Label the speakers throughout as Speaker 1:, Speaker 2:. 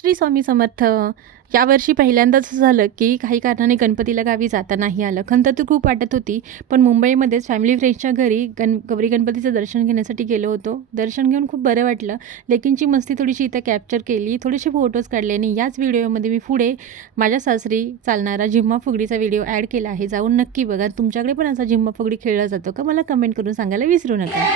Speaker 1: श्री स्वामी समर्थ यावर्षी पहिल्यांदाच झालं की काही कारणाने गणपतीला गावी जाता नाही आलं. खंत तर खूप वाटत होती पण मुंबईमध्येच फॅमिली फ्रेंड्सच्या घरी गण गौरी गणपतीचं दर्शन घेण्यासाठी गेलो होतो. दर्शन घेऊन खूप बरं वाटलं. लेकिनची मस्ती थोडीशी इथं कॅप्चर केली थोडेसे फोटोज काढले आणि याच व्हिडिओमध्ये मी पुढे माझ्या सासरी चालणारा झिम्मा फुगडीचा व्हिडिओ ॲड केला आहे. जाऊन नक्की बघा. तुमच्याकडे पण असा जिम्मा फुगडी खेळला जातो का? मला कमेंट करून सांगायला विसरू नका.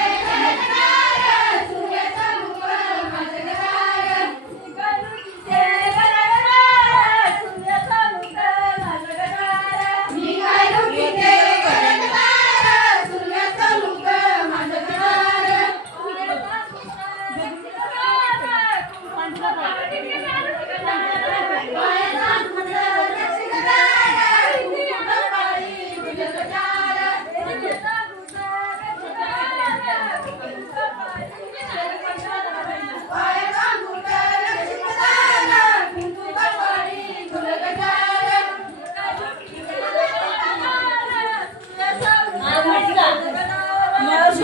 Speaker 1: Mas